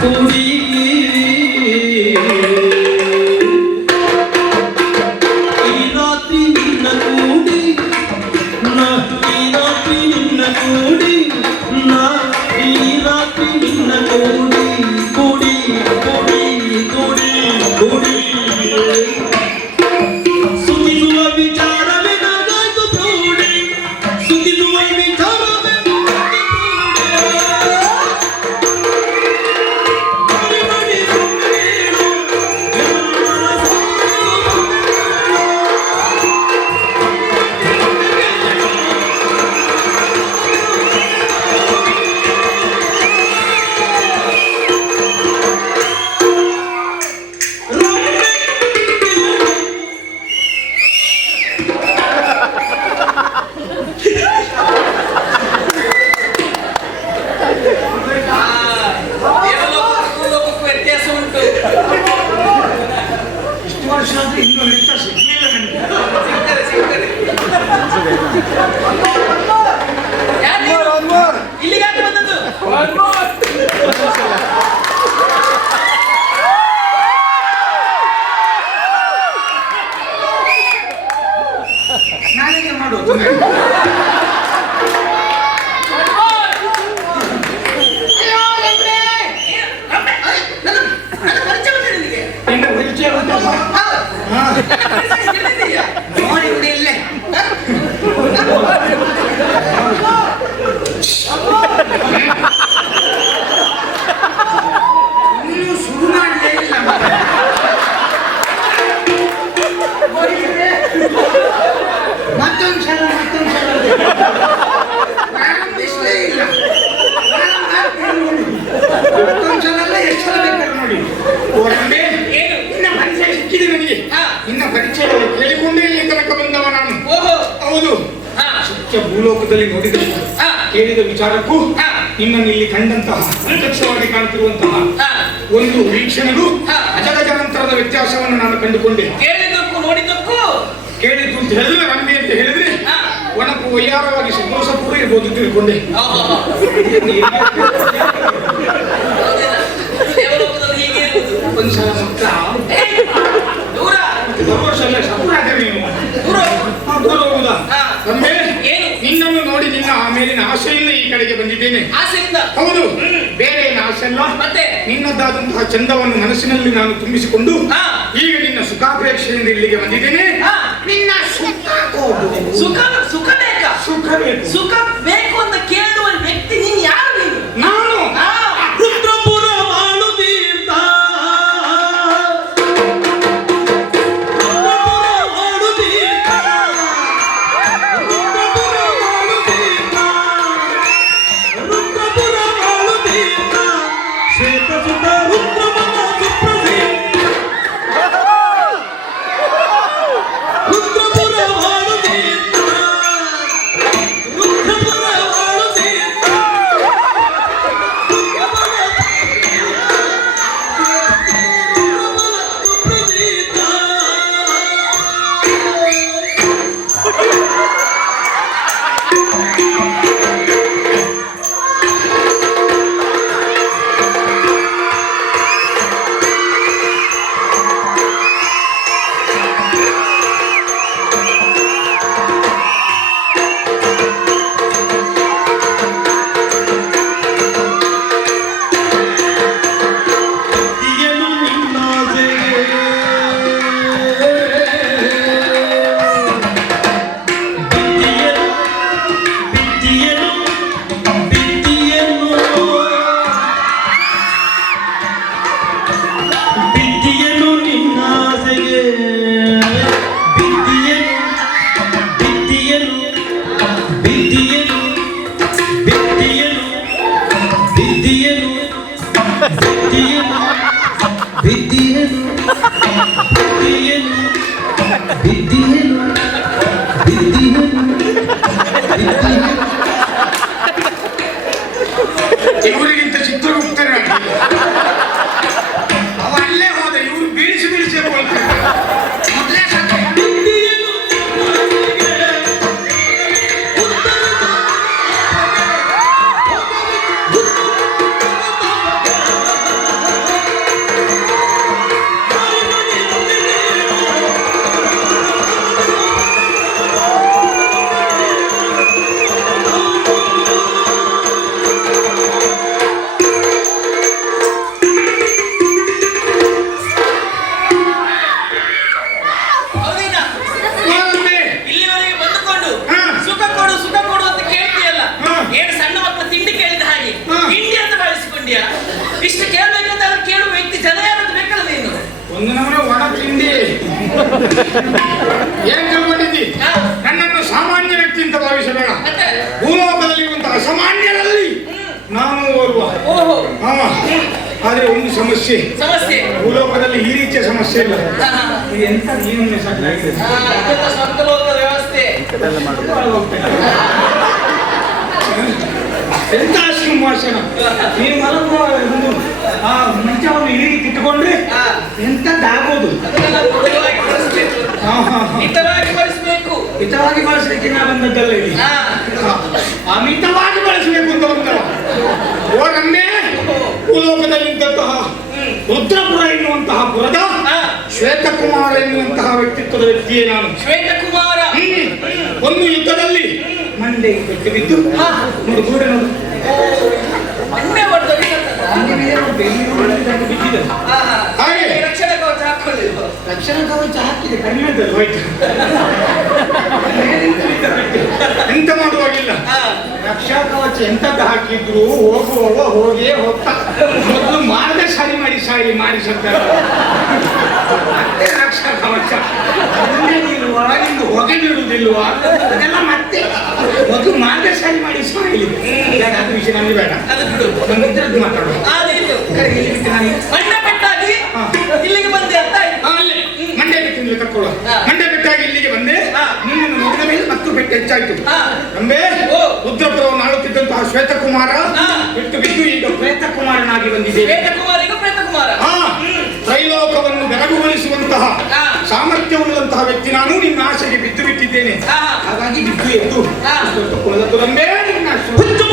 ಕೂಡಿ ಈ ರಾತ್ರಿ ನಿನ್ನ ಕೂಡಿ ಈ ರಾತ್ರಿ ನಿನ್ನ ಕೂಡಿ ಈ ರಾತ್ರಿ ನಿನ್ನ ಕೂಡಿ ಕೂಡಿ ಕೂಡಿ ಕೂಡಿ ಕೂಡಿ ಸುಖಿಸುವ ವಿಚಾರವೇ ನಾಗಾಯ್ತು ಪ್ರೌಢಿ ಸುಖಿಸುವ ವಿಚಾರವೇ ಇಲ್ಲಿಗೆ ಬಂದದ್ದು ನಾನೇಕೆ ಮಾಡೋದು ನೋಡಿ ಹುಡಿ ಇಲ್ಲೇ ಇನ್ನೂ ಶುರು ಮಾಡಲೇ ಇಲ್ಲ ಮತ್ತೊಂದು ಸಲ ಪ್ರಾರಂಭಿಸಲೇ ಇಲ್ಲ ಮತ್ತೊಂದು ಸಲ ಎಲ್ಲ ಎಷ್ಟು ಸಲ ಬೇಕಾದ್ರೆ ನೋಡಿ ಇನ್ನ ಪರಿಚಯ ಸಿಕ್ಕಿದೆ ನನಗೆ ಇನ್ನ ಪರಿಚಯ ಕೇಳಿಕೊಂಡೇ ಇಲ್ಲಿ ತನಕ ಬಂದವ ನಾನು ಹೌದು ಸತ್ಯ ಭೂಲೋಕದಲ್ಲಿ ನೋಡಿದ ಕೇಳಿದ ವಿಚಾರಕ್ಕೂ ನಿನ್ನನ್ನು ಇಲ್ಲಿ ಕಂಡಂತಹ ಪ್ರತ್ಯಕ್ಷವಾಗಿ ಕಾಣುತ್ತಿರುವಂತಹ ಒಂದು ವೀಕ್ಷಣೆಗೂ ಅಜಗಜಾಂತರದ ವ್ಯತ್ಯಾಸವನ್ನು ನಾನು ಕಂಡುಕೊಂಡೆ. ಕೇಳಿದ್ದಕ್ಕೂ ನೋಡಿದ್ದಕ್ಕೂ ಕೇಳಿದ್ದು ಅಂತ ಹೇಳಿದ್ರೆ ನನ್ಗೆ ಅಂತ ಹೇಳಿದ್ರೆ ಒಣಕು ವಯ್ಯಾರವಾಗಿ ಸಂತೋಷಪೂರ್ವ ಇರ್ಬೋದು ತಿಳ್ಕೊಂಡೆ. ಒಂದ್ಸಲ ಮಕ್ಕಳ ದೂರ ಸಂತೋಷ ಅಲ್ಲ ಸಪುರಾದ ನೀವು ದೂರ ಹೋಗುದಾ ನಿನ್ನನ್ನು ನೋಡಿ ನಿನ್ನ ಆಮೇಲಿನ ಆಸೆಯಿಂದ ಈ ಕಡೆಗೆ ಬಂದಿದ್ದೇನೆ. ಆಸೆಯಿಂದ ಹೌದು, ಬೇರೆ ಏನು ಆಸೆ ಅಲ್ಲ. ಮತ್ತೆ ನಿನ್ನದಾದಂತಹ ಚಂದವನ್ನು ಮನಸ್ಸಿನಲ್ಲಿ ನಾನು ತುಂಬಿಸಿಕೊಂಡು ಈಗ ನಿನ್ನ ಸುಖಾಪೇಕ್ಷೆಯಿಂದ ಇಲ್ಲಿಗೆ ಬಂದಿದ್ದೇನೆ. ನಿನ್ನ ಸುಖ ಸುಖ ಬೇಕಾ? ಸುಖ ಬೇಕು. ಸುಖ ಬೇಕು ಅಂತ ಕೇಳುವ ವ್ಯಕ್ತಿ ನೀನ್ ಯಾರು? ನೀನು ನಾನು ರುದ್ರಪುರ ಮಾಡುತ್ತೀರ್ಥ ಇವರಿಗಿಂತ ಚಿತ್ರಗುಪ್ತನೇ ಅವ ಅಲ್ಲೇ ಹೋದ. ಇವರು ಬೀಳಿಸಿ ಬೀಳಿಸಿ ಮೊದಲೇ ಏನ್ ತಿಳ್ಕೊಂಡಿದ್ದಿ? ಹಾ. ನನ್ನನ್ನು ಸಾಮಾನ್ಯ ವ್ಯಕ್ತಿ ಅಂತ ಭಾವಿಸಬೇಡ. ಮತ್ತೆ ಭೂಲೋಕದಲ್ಲಿರುವಂತಹ ಅಸಾಮಾನ್ಯರಲ್ಲಿ ನಾನು ಓರ್ವ. ಓಹೋ ಹಾ. ಆದ್ರೆ ಒಂದು ಸಮಸ್ಯೆ, ಸಮಸ್ಯೆ. ಭೂಲೋಕದಲ್ಲಿ ಈ ರೀತಿಯ ಸಮಸ್ಯೆ ಇಲ್ಲ. ಹಾ, ಹಾ. ಇದು ಎಂತ ನೀನು ಸಾಕಾಗಿದೆ. ಇದೆಲ್ಲ ಸ್ವರ್ಗಲೋಕದ ವ್ಯವಸ್ಥೆ. ಎಂತ ಸಿಂಹಾಸನ. ನೀವು ಮಲಗುವ ಒಂದು ಆ ಮಂಚವನ್ನು ಈ ರೀತಿ ಇಟ್ಟುಕೊಂಡ್ರೆ ಹಾ. ಎಂತದ್ದಾಗೋದು. ಅದನ್ನೆಲ್ಲ ಮೃದುವಾಗಿ ಬಳಸ್ಬೇಕು. ಹಾ ಹಾ ಹಾ. ಮಿತವಾಗಿ ಬಳಸ್ಬೇಕು. ಮಿತವಾಗಿ ಬಳಸಲಿಕ್ಕೆ ನಾ ಬಂದದ್ದಲ್ಲ ಇಲ್ಲಿ. ಹಾ. ಅಮಿತವಾಗಿ ಬಳಸಬೇಕು ಅಂತ ಬಂದವ. ಓ ರಮ್ಯೆ, ಭೂಲೋಕದಲ್ಲಿ ಇದ್ದಂತಹ ರುದ್ರಪುರ ಎನ್ನುವಂತಹ ಪುರದ ಹಾ. ಶ್ವೇತಕುಮಾರ ಎನ್ನುವಂತಹ ವ್ಯಕ್ತಿತ್ವದ ವ್ಯಕ್ತಿಯೇ ನಾನು. ಶ್ವೇತಕುಮಾರ. ಒಂದು ಯುದ್ಧದಲ್ಲಿ ಮಂಡೆಗೆ ಪೆಟ್ಟು ಬಿದ್ದು ಹಾ. ನೋಡು ಗೋಡೆ ನೋಡು. ಮೊನ್ನೆ ಹೊಡೆದೋಗಿ ಹಂಗೆ ಬಿದ್ದೆ ನೋಡು, ಬೆನ್ನು ಹೊಡೆದಿದ್ದಕ್ಕೆ ಬಿದ್ದಿದೆ. ಹಾಗೆ ರಕ್ಷಣಾ ಕವಚ ಹಾಕೊಳ್ಳಿಲ್ಲ. ರಕ್ಷಣಾ ಕವಚ ಹಾಕಿದೆ, ಕಡಿಮೆ ಇದ್ದದ್ದು ಹೋಯ್ತು. ಎಂತ ಮಾಡುವಾಗಿಲ್ಲ. ಹಾ. ರಕ್ಷಾ ಕವಚ ಎಂತದ್ದು ಹಾಕಿದ್ರು ಹೋಗುವವ ಹೋಗೇ ಹೋಗ್ತಾ ಮೊದಲು ಮಾರ್ಗಶಾಲಿ ಮಾಡಿ ಸಾಯಿ ಮಾಡಿ ಸತ್ತಾರೆ. ಮತ್ತೆ ರಕ್ಷಾ ಕವಚ ಮುಂದೆ ನಿಲ್ಲುವ, ನಿಂದು ಹೊಗೆ ಬಿಡುವುದಿಲ್ವಾ, ಅದೆಲ್ಲ ಮತ್ತೆ ಮೊದಲು ಮಾರ್ಗಶಾಲಿ ಮಾಡಿ ಸಾಯಲಿ. ಅದು ವಿಷಯ ನಮಗೆ ಬೇಡ. ಅದು ಬಿಡು. ನಮ್ಗೆ ಇದ್ರದ್ದು ಮಾತಾಡುವ. ಆದೀತು. ಮಣ್ಣ ಪೆಟ್ಟಾಗಿ ಇಲ್ಲಿಗೆ ಬಂದೆ ಅಂತ ಆಯ್ತು. ಅಲ್ಲೇ ಮಂಡ್ಯ ಬೆಟ್ಟಿಂದ ತಕ್ಕೊಳ್ಳುವ. ಹಾ. ಮಂಡ್ಯ ಬೆಟ್ಟಾಗಿ ಇಲ್ಲಿಗೆ ಬಂದೆ. ಹಾ. ನಿನ್ನನ್ನು ನೋಡಿದ ಮೇಲೆ ಮತ್ತು ಬೆಟ್ಟ ಹೆಚ್ಚಾಯ್ತು. ಹಾ. ನಂಬೆ ಓ. ರುದ್ರಪುರವನ್ನು ಆಳುತ್ತಿದ್ದಂತಹ ಶ್ವೇತಕುಮಾರ ಹಾ. ಬಿಟ್ಟು ಬಿದ್ದು ಈಗ ಪ್ರೇತಕುಮಾರನಾಗಿ ಬಂದಿದ್ದೇವೆ. ಶ್ವೇತಕುಮಾರಿಗೂ ಪ್ರೇತಕುಮಾರ. ಹಾ. ತ್ರೈಲೋಕವನ್ನು ಬೆರಗುಗೊಳಿಸುವಂತಹ ಹಾ. ಸಾಮರ್ಥ್ಯವುಳ್ಳಂತಹ ವ್ಯಕ್ತಿ ನಾನು. ನಿನ್ನ ಆಸೆಗೆ ಬಿದ್ದು ಬಿಟ್ಟಿದ್ದೇನೆ. ಹಾ. ಹಾಗಾಗಿ ಬಿದ್ದು ಎದ್ದು ಹಾ. ಕುಲದ ತುರಂಬೆ ನಿನ್ನ ಹುಚ್ಚು